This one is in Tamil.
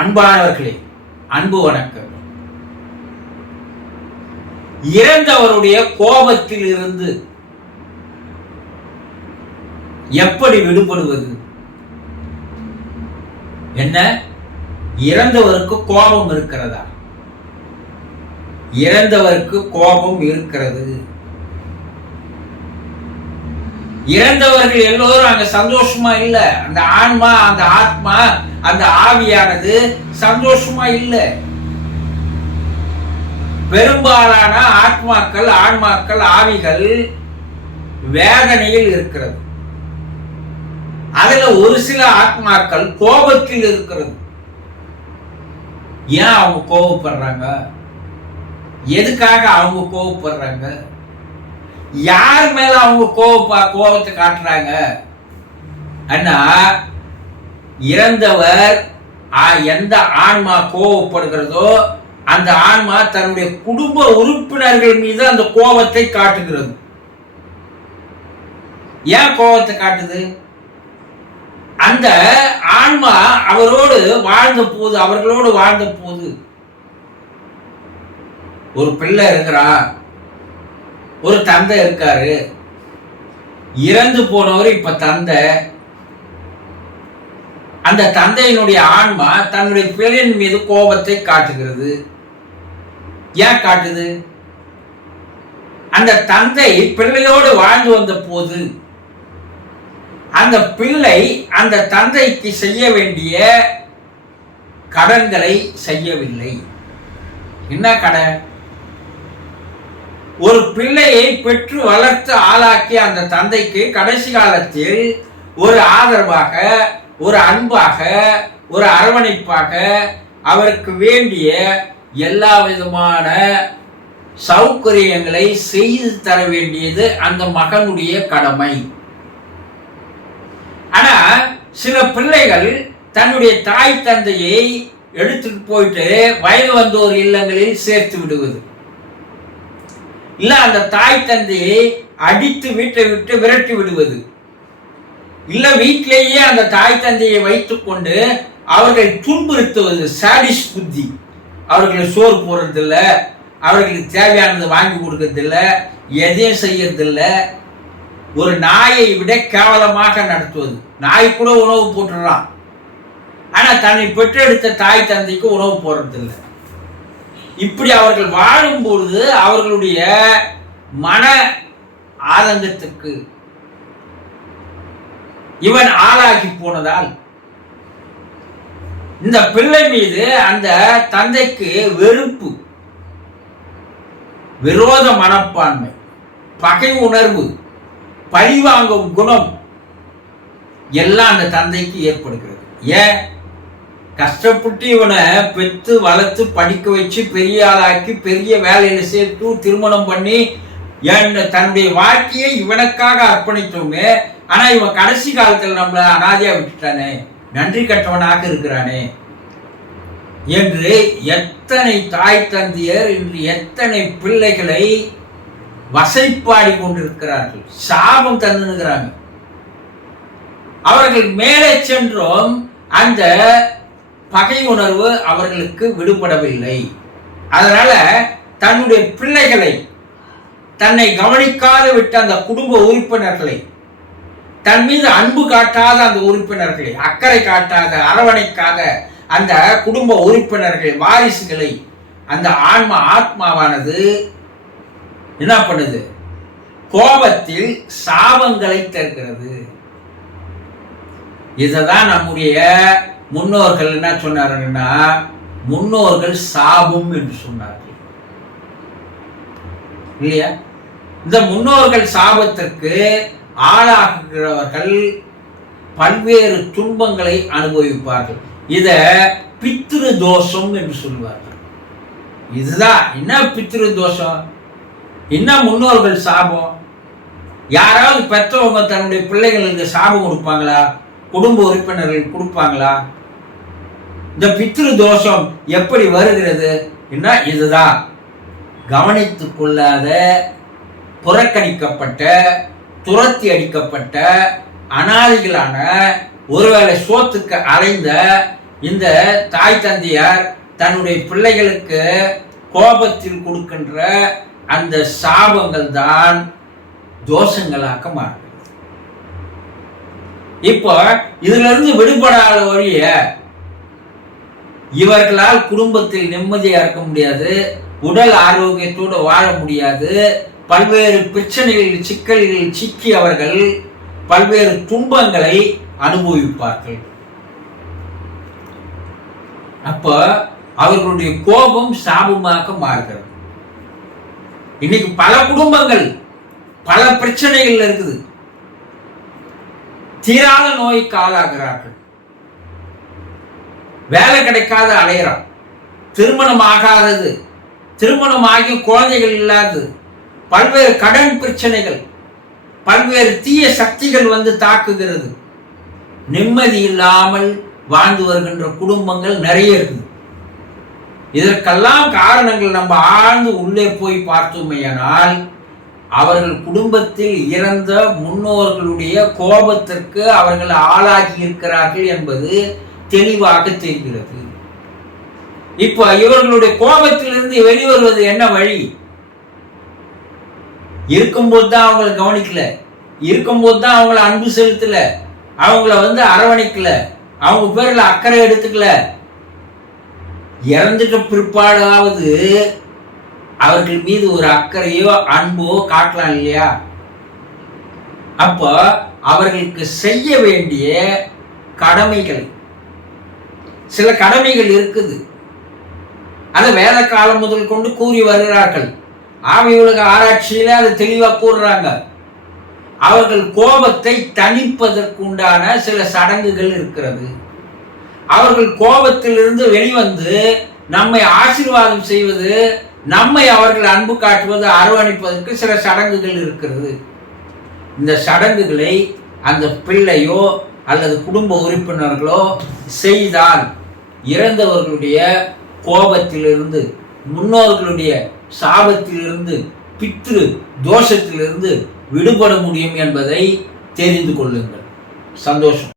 அன்பானவர்களே, அன்பு வணக்கம். இறந்தவருடைய கோபத்தில் இருந்து எப்படி விடுபடுவது? என்ன, இறந்தவருக்கு கோபம் இருக்கிறதா? இறந்தவருக்கு கோபம் இருக்கிறது. இறந்தவர்கள் எல்லோரும் அங்க சந்தோஷமா இல்ல. அந்த ஆன்மா, அந்த ஆத்மா, அந்த ஆவியானது சந்தோஷமா இல்ல. பெரும்பாலான ஆத்மாக்கள், ஆன்மாக்கள், ஆவிகள் வேதனையில் இருக்கிறது. அதுல ஒரு சில ஆத்மாக்கள் கோபத்தில் இருக்கிறது. ஏன் அவங்க கோபப்படுறாங்க? எதுக்காக அவங்க கோபப்படுறாங்க? யார் மேல அவங்க கோபத்தை காட்டுறாங்க? அண்ணா, இறந்தவர் எந்த ஆன்மா கோபப்படுகிறதோ அந்த ஆன்மா தன்னுடைய குடும்ப உறுப்பினர்கள் மீது அந்த கோபத்தை காட்டுகிறது. ஏன் கோபத்தை காட்டுது? அந்த ஆன்மா அவரோடு வாழ்ந்த போது, அவர்களோடு வாழ்ந்த போது, ஒரு பிள்ளை இருக்கிறா, ஒரு தந்தை இருக்காரு, இறந்து போனவர் இப்ப தந்தை. அந்த தந்தையினுடைய ஆன்மா தன்னுடைய பிள்ளையின் மீது கோபத்தை காட்டுகிறது. ஏன் காட்டுது? அந்த தந்தை பிள்ளையோடு வாழ்ந்து வந்த போது அந்த பிள்ளை அந்த தந்தைக்கு செய்ய வேண்டிய கடன்களை செய்யவில்லை. என்ன கடன்? ஒரு பிள்ளையை பெற்று வளர்த்து ஆளாக்கி அந்த தந்தைக்கு கடைசி காலத்தில் ஒரு ஆதரவாக, ஒரு அன்பாக, ஒரு அரவணைப்பாக அவருக்கு வேண்டிய எல்லா விதமான சௌகரியங்களை செய்து தர வேண்டியது அந்த மகனுடைய கடமை. ஆனா சில பிள்ளைகள் தன்னுடைய தாய் தந்தையை எடுத்துட்டு போயிட்டு வயது வந்தோர் இல்லங்களில் சேர்த்து விடுவது, இல்ல அந்த தாய் தந்தையை அடித்து வீட்டை விட்டு விரட்டி விடுவது, இல்ல வீட்டிலேயே அந்த தாய் தந்தையை வைத்துக் கொண்டு அவர்களை துன்புறுத்துவது. சாடிஸ் புத்தி. அவர்களுக்கு சோறு போடுறதில்ல, அவர்களுக்கு தேவையானது வாங்கி கொடுக்கறதில்ல, எதையும் செய்யறதில்ல. ஒரு நாயை விட கேவலமாக நடத்துவது. நாய் கூட உணவு போட்டுறான், ஆனா தன்னை பெற்றெடுத்த தாய் தந்தைக்கு உணவு போடுறதில்லை. இப்படி அவர்கள் வாழும் பொழுது அவர்களுடைய மன ஆதங்கத்துக்கு இவன் ஆளாகி போனதால் இந்த பிள்ளை மீது அந்த தந்தைக்கு வெறுப்பு, விரோத மனப்பான்மை, பகை உணர்வு, பழிவாங்கும் குணம் எல்லாம் அந்த தந்தைக்கு ஏற்படுகிறது. ஏன்? கஷ்டப்பட்டு இவனை பெற்று வளர்த்து படிக்க வச்சு பெரிய ஆளாக்கி பெரிய வேலையில சேர்த்து திருமணம் பண்ணி தன்னுடைய வாழ்க்கையை இவனுக்காக அர்ப்பணித்தோமே, ஆனா இவன் கடைசி காலத்தில் நம்மள அனாதையா விட்டுட்டானே, நன்றி கட்டவனாக இருக்கிறானே என்று எத்தனை தாய் தந்தையர் இன்று எத்தனை பிள்ளைகளை வசைப்பாடி கொண்டிருக்கிறார்கள், சாபம் தந்துகிறாங்க. அவர்கள் மேலே சென்றும் அந்த பகை உணர்வு அவர்களுக்கு விடுபடவில்லை. அதனால தன்னுடைய பிள்ளைகளை, தன்னை கவனிக்காத விட்ட அந்த குடும்ப உறுப்பினர்களை, தன் மீது அன்பு காட்டாத அந்த உறுப்பினர்களை, அக்கறை காட்டாத, அரவணைக்காத அந்த குடும்ப உறுப்பினர்கள், வாரிசுகளை அந்த ஆத்மாவானது என்ன பண்ணுது? கோபத்தில் சாபங்களை தருகிறது. இததான் நம்முடைய முன்னோர்கள் என்ன சொன்னாருன்னா, முன்னோர்கள் சாபம் என்று சொன்னார்கள் இல்லையா? இந்த முன்னோர்கள் சாபத்திற்கு ஆளாகிறவர்கள் பல்வேறு துன்பங்களை அனுபவிப்பார்கள். இத பித்ரு தோஷம் என்று சொல்வார்கள். இதுதான் என்ன பித்ரு தோஷம், என்ன முன்னோர்கள் சாபம். யாராவது பெற்றவங்க தன்னுடைய பிள்ளைகளுக்கு சாபம் கொடுப்பாங்களா? குடும்ப உறுப்பினர்கள் கொடுப்பாங்களா? இந்த பித்ரு தோஷம் எப்படி வருகிறது? இதுதான் கவனித்துக் கொள்ளாத, புறக்கணிக்கப்பட்ட, துரத்தி அடிக்கப்பட்ட, அனாதைகளான, ஒருவேளை சோத்துக்கு அலைந்த இந்த தாய் தந்தையார் தன்னுடைய பிள்ளைகளுக்கு கோபத்தில் கொடுக்கின்ற அந்த சாபங்கள் தான் தோஷங்களாக மாறுகிறது. இப்போ இதுல இருந்து விடுபடாத வழிய இவர்களால் குடும்பத்தில் நிம்மதியா இருக்க முடியாது, உடல் ஆரோக்கியத்தோடு வாழ முடியாது, பல்வேறு பிரச்சனைகளில் சிக்கல்களில் சிக்கி அவர்கள் பல்வேறு துன்பங்களை அனுபவிப்பார்கள். அப்ப அவர்களுடைய கோபம் சாபமாக மாறுகிறது. இன்னைக்கு பல குடும்பங்கள் பல பிரச்சனைகள் இருக்குது, தீராத நோய்க்கு ஆளாகிறார்கள், வேலை கிடைக்காத அலையிறான், திருமணம் ஆகாதது, திருமணமாகி குழந்தைகள் இல்லாதது, பல்வேறு கடன் பிரச்சனைகள், பல்வேறு தீய சக்திகள் வந்து தாக்குகிறது, நிம்மதி இல்லாமல் வாழ்ந்து வருகின்ற குடும்பங்கள் நிறைய இருக்குது. இதற்கெல்லாம் காரணங்கள் நம்ம ஆழ்ந்து உள்ளே போய் பார்த்தோமேயானால் அவர்கள் குடும்பத்தில் இறந்த முன்னோர்களுடைய கோபத்திற்கு அவர்கள் ஆளாகி இருக்கிறார்கள் என்பது தெளிவாக தெரிகிறது. இப்ப இவர்களுடைய கோபத்திலிருந்து வெளிவருவது என்ன வழி? இருக்கும்போது தான் அவங்களை கவனிக்கல, இருக்கும்போது தான் அவங்கள அன்பு செலுத்தல, அவங்கள அரவணைக்கல, அவங்க பேர்ல அக்கறை எடுத்துக்கல. இறந்துட்ட பிற்பாடாவது அவர்கள் மீது ஒரு அக்கறையோ அன்போ காட்டலாம் இல்லையா? அப்ப அவர்களுக்கு செய்ய வேண்டிய கடமைகள், சில கடமைகள் இருக்குது, அதை வேத காலம் முதல் கொண்டு கூறி வருகிறார்கள். ஆவி உலக ஆராய்ச்சியில அதை தெளிவா கூறுறாங்க. அவர்கள் கோபத்தை தணிப்பதற்கு உண்டான சில சடங்குகள் இருக்கிறது. அவர்கள் கோபத்திலிருந்து வெளிவந்து நம்மை ஆசீர்வாதம் செய்வது, நம்மை அவர்கள் அன்பு காட்டுவது, அரவணைப்பதற்கு சில சடங்குகள் இருக்கிறது. இந்த சடங்குகளை அந்த பிள்ளையோ அல்லது குடும்ப உறுப்பினர்களோ செய்தால் இறந்தவர்களுடைய கோபத்திலிருந்து, முன்னோர்களுடைய சாபத்திலிருந்து, பித்ரு தோஷத்திலிருந்து விடுபட முடியும் என்பதை தெரிந்து கொள்ளுங்கள். சந்தோஷம்.